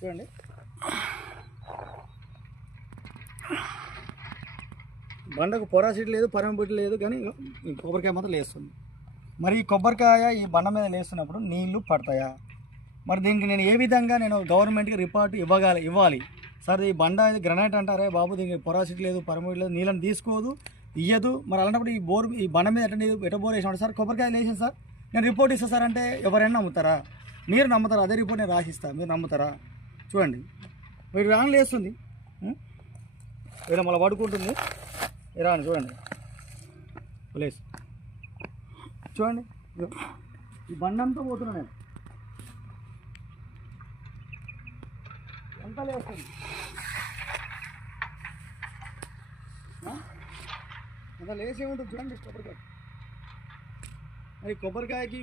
చూడండి, బండకు పొరాసిటీ లేదు, పరమబిట్టి లేదు, కానీ ఈ కొబ్బరికాయ మాత్రం లేస్తుంది. మరి ఈ కొబ్బరికాయ ఈ బండ మీద లేస్తున్నప్పుడు నీళ్లు పడతాయా? మరి దీనికి నేను ఏ విధంగా గవర్నమెంట్కి రిపోర్ట్ ఇవ్వాలి? సార్ ఈ బండ ఇది గ్రనైట్ అంటారే బాబు, దీనికి పొరాసిటీ లేదు, పరమబిట్టి లేదు, నీళ్ళని తీసుకోదు, ఇయ్యదు. మరి అలాంటప్పుడు ఈ బండ మీద ఎట్ట బోర్ వేసినాడు సార్, కొబ్బరికాయ లేచింది సార్, నేను రిపోర్ట్ ఇస్తాను సార్ అంటే ఎవరైనా నమ్ముతారా? మీరు నమ్ముతారా? అదే రిపోర్ట్ నేను రాసిస్తాను, మీరు నమ్ముతారా? చూడండి, వీడు రాను లేస్తుంది, ఇలా మళ్ళీ పడుకుంటుంది, రాను చూడండి ప్లేస్ చూడండి, ఈ బండంతా పోతున్నా నేను, ఎంత లేస్తుంది, అంత లేచి ఉంటుంది చూడండి కొబ్బరికాయ. మరి కొబ్బరికాయకి